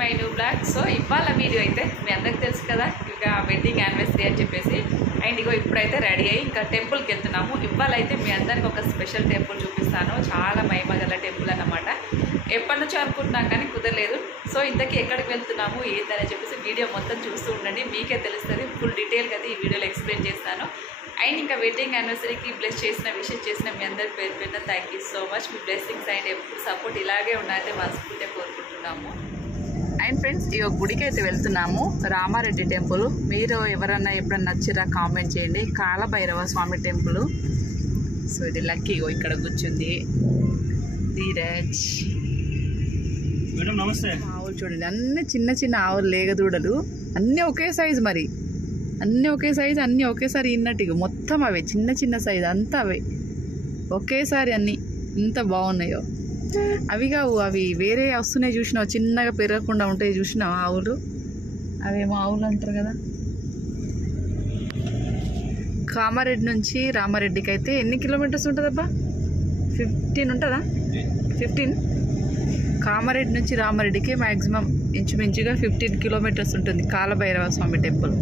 My new blog. So ఇవాళ video అయితే మీ అందరికి తెలుసు కదా, ఇక వెడ్డింగ్ యానివర్సరీ అని చెప్పేసి. అండ్ ఇగో ఇప్పుడైతే రెడీ అయ్యి ఇంకా టెంపుల్కి వెళ్తున్నాము. ఇవాళ అయితే మీ అందరికి ఒక స్పెషల్ టెంపుల్ చూపిస్తాను. చాలా మహిమగల టెంపుల్ అన్నమాట. ఎప్పటి నుంచో అనుకుంటున్నాం కానీ కుదరలేదు. సో ఇంతకీ ఎక్కడికి వెళ్తున్నాము ఏంటని చెప్పేసి వీడియో మొత్తం చూస్తూ ఉండండి, మీకే తెలుస్తుంది. ఫుల్ డీటెయిల్గా అయితే ఈ వీడియోలో ఎక్స్ప్లెయిన్ చేస్తాను. అండ్ ఇంకా వెడ్డింగ్ యానివర్సరీకి విష్ చేసిన మీ అందరి పేరు పేరున thank you so much. Me blessings and ఎప్పుడు సపోర్ట్ ఇలాగే ఉన్నారైతే మనస్ఫూర్తిగా కోరుకుంటున్నాము. అండ్ ఫ్రెండ్స్, ఈ గుడికి అయితే వెళ్తున్నాము, రామారెడ్డి టెంపుల్. మీరు ఎవరన్నా ఎప్పుడన్నా నచ్చిరా కామెంట్ చేయండి. కాలభైరవ స్వామి టెంపుల్. సో ఇది లక్కీ ఇక్కడ కూర్చుంది ధీరజ్. నమస్తే. ఆవులు చూడండి, అన్ని చిన్న చిన్న ఆవులు, లేగదూడలు, అన్నీ ఒకే సైజు. మరి అన్నీ ఒకే సైజు, అన్నీ ఒకేసారి ఇన్నట్టుగా మొత్తం అవే చిన్న చిన్న సైజు అంతా అవే ఒకేసారి అన్నీ ఎంత బాగున్నాయో. అవి కావు, అవి వేరే వస్తున్నాయి చూసినావు, చిన్నగా పెరగకుండా ఉంటాయి చూసినావు ఆవులు. అవేమో ఆవులు అంటారు కదా. కామారెడ్డి నుంచి రామారెడ్డికి అయితే ఎన్ని కిలోమీటర్స్ ఉంటుందబ్బా? 15 ఉంటుందా? 15. కామారెడ్డి నుంచి రామారెడ్డికి మ్యాక్సిమం ఇంచుమించుగా 15 కిలోమీటర్స్ ఉంటుంది కాలభైరవ స్వామి టెంపుల్.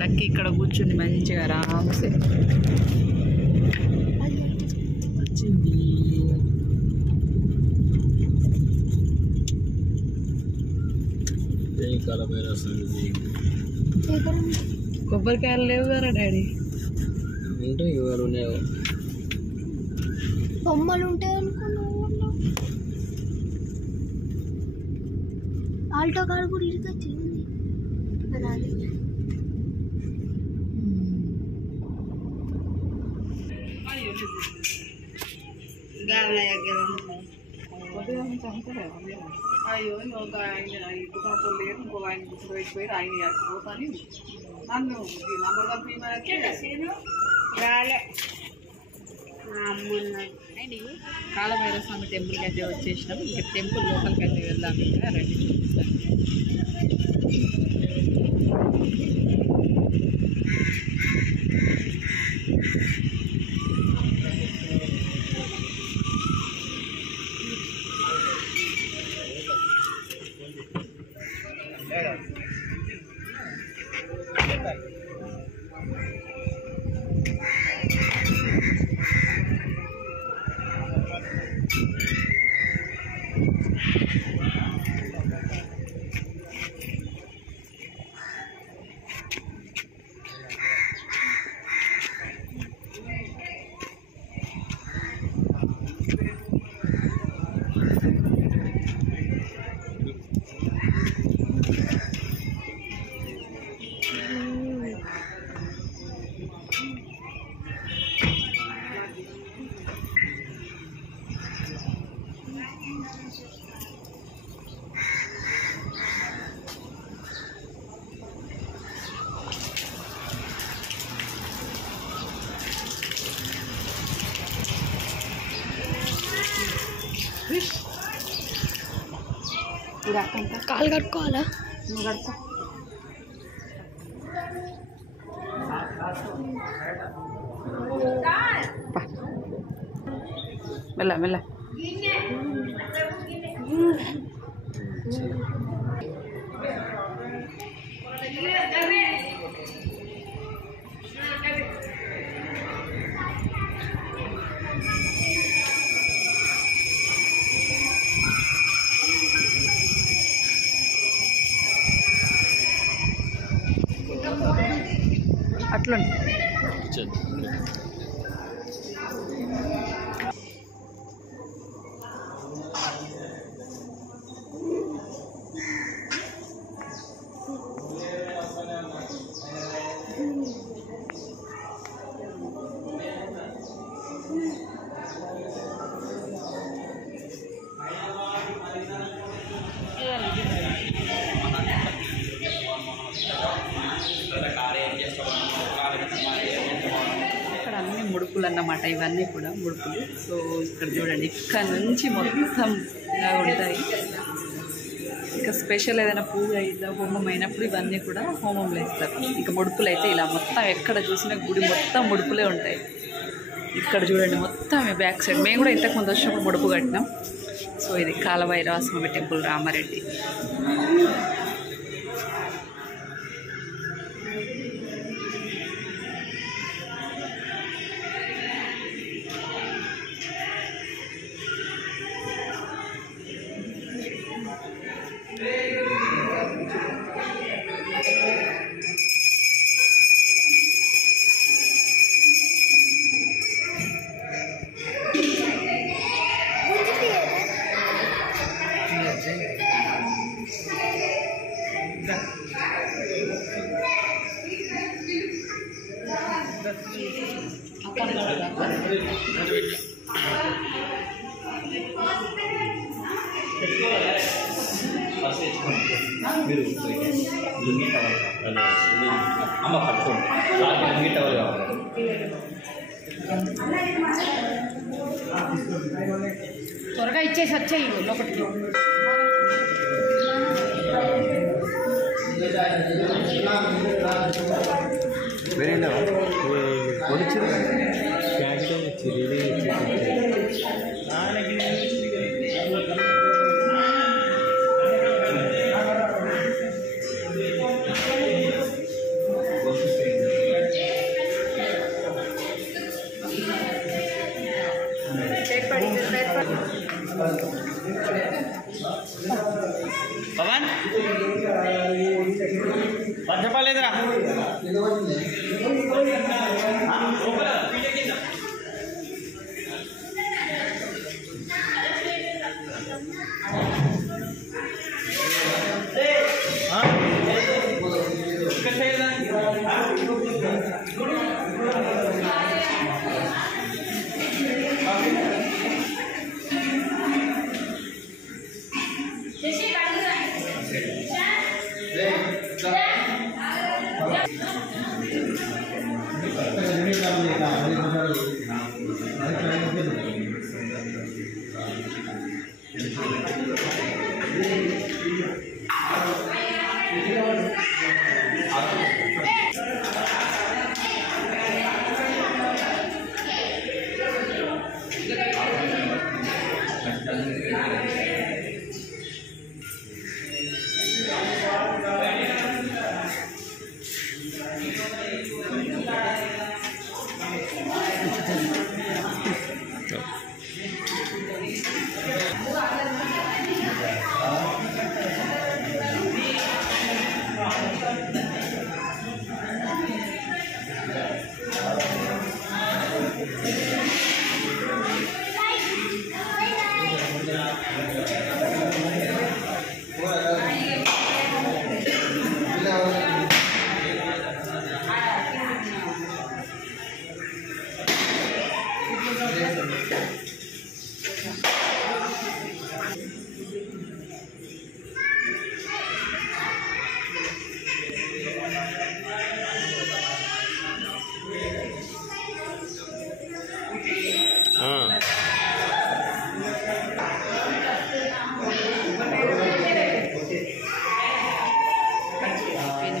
లక్కీ ఇక్కడ కూర్చుంది మంచిగా రామసే. కొబ్బరికాయలు లేవు కదా డాడీ? బొమ్మలు ఉంటాయి అనుకున్నావు. ఆల్టో కార్ కూడా ఇరుకొచ్చి అయ్యో ఒక ఆయన ఇటు కాపు లేరు, ఇంకొక ఆయన గుర్తుపెట్టిపోయి ఆయన పోతాను నన్ను నంబర్ కాలభైరవ స్వామి టెంపుల్కి అయితే వచ్చేసినాం. ఇంకా టెంపుల్ లోపలికి అయితే వెళ్దాం. ఇంకా రండి చూపిస్తాను. కాలు కట్టుకోవాలా? నువ్వు కడుకో. మెల్ల మెల్ల. అట్లా ముడుపులు అన్నమాట, ఇవన్నీ కూడా ముడుపులు. సో ఇక్కడ చూడండి, ఇక్కడ నుంచి మొత్తం ఇలా ఉంటాయి. ఇక స్పెషల్ ఏదైనా పూజ ఇలా హోమం అయినప్పుడు ఇవన్నీ కూడా హోమంలో ఇస్తారు. ఇక ముడుపులు అయితే ఇలా మొత్తం ఎక్కడ చూసినా గుడి మొత్తం ముడుపులే ఉంటాయి. ఇక్కడ చూడండి మొత్తం బ్యాక్ సైడ్ మేము కూడా ఇంతకుముందు వచ్చినప్పుడు ముడుపు కట్టినాం. సో ఇది కాలభైరవ స్వామి టెంపుల్ రామారెడ్డి. మీరు లుంగి టవల్ అమ్మ పట్టుకోండి, లుంగి టవల్ కావాలి. త్వరగా ఇచ్చేసి వచ్చాయి లోపలికి. వేరేందా కొనిచ్చారు ప్యాకెట్ ఇచ్చి పవన్ చెప్పలేదురా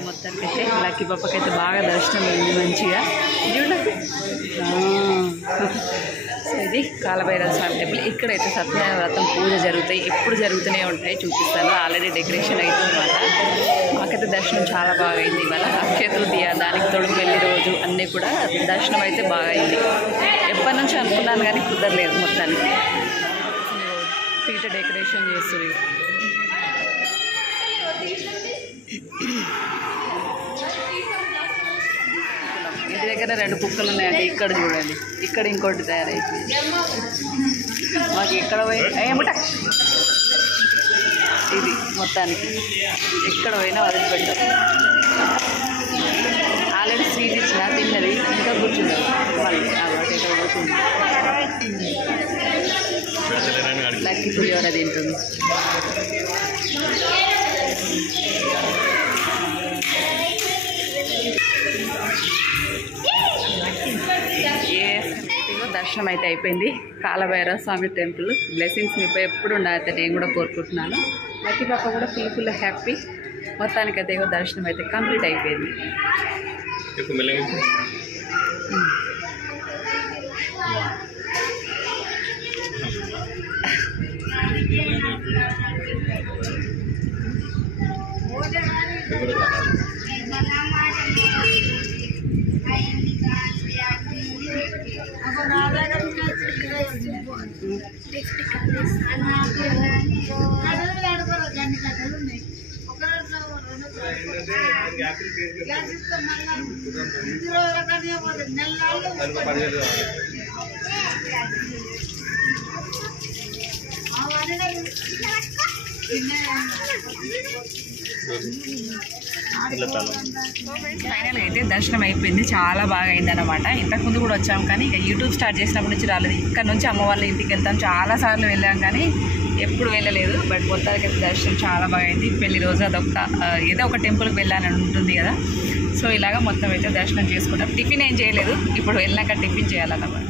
మొత్తానికైతే లక్కీ పాపకైతే బాగా దర్శనం అయింది మంచిగా. చూడండి, సో ఇది కాలభైరవ స్వామి టెంపుల్. ఇక్కడైతే సత్యనారాయణ వ్రతం పూజ జరుగుతాయి, ఎప్పుడు జరుగుతూనే ఉంటాయి, చూపిస్తాను. ఆల్రెడీ డెకరేషన్ అవుతుందన్నమాట. మాకైతే దర్శనం చాలా బాగా అయింది ఇవాళ. అక్షయ తృతీయ, దానికి తొడుగు వెళ్ళి రోజు అన్నీ కూడా దర్శనం అయితే బాగా అయింది. ఎప్పటి నుంచి అనుకున్నాను కానీ కుదరలేదు. మొత్తానికి పీట డెకరేషన్ చేస్తుంది. ఇంటి దగ్గర 2 కుక్కలు ఉన్నాయంటే ఇక్కడ చూడండి, ఇక్కడ ఇంకోటి తయారైంది. మాకు ఎక్కడ పోయినా ఏమిట ఇది మొత్తానికి ఎక్కడ పోయినా వదిలిపెట్టారు. ఆల్రెడీ స్వీట్ ఇచ్చిన తిన్నది, ఇంకా కూర్చున్నారు. మళ్ళీ ఎక్కడ పోతుంది. లక్కీ పులిహోర తింటుంది. దర్శనం అయితే అయిపోయింది. కాలభైరవ స్వామి టెంపుల్ బ్లెస్సింగ్స్ మీపై ఎప్పుడు ఉండాలి నేను కూడా కోరుకుంటున్నాను. లక్కీ పాప కూడా ఫుల్ హ్యాపీ. మొత్తానికైతే దర్శనం అయితే కంప్లీట్ అయిపోయింది. ఫైనల్గా అయితే దర్శనం అయిపోయింది, చాలా బాగా అయింది అనమాట. ఇంతకుముందు కూడా వచ్చాం కానీ ఇక యూట్యూబ్ స్టార్ట్ చేసినప్పటి నుంచి రాలేదు. ఇక్కడ నుంచి అమ్మ వాళ్ళ ఇంటికి వెళ్తాం, చాలాసార్లు వెళ్ళాం కానీ ఎప్పుడు వెళ్ళలేదు. బట్ మొత్తానికి దర్శనం చాలా బాగా అయింది. పెళ్లి రోజు అదొక ఏదో ఒక టెంపుల్కి వెళ్ళాలని ఉంటుంది కదా, సో ఇలాగ మొత్తం అయితే దర్శనం చేసుకుంటాం. టిఫిన్ ఏం చేయలేదు, ఇప్పుడు వెళ్ళాక టిఫిన్ చేయాలన్నమాట.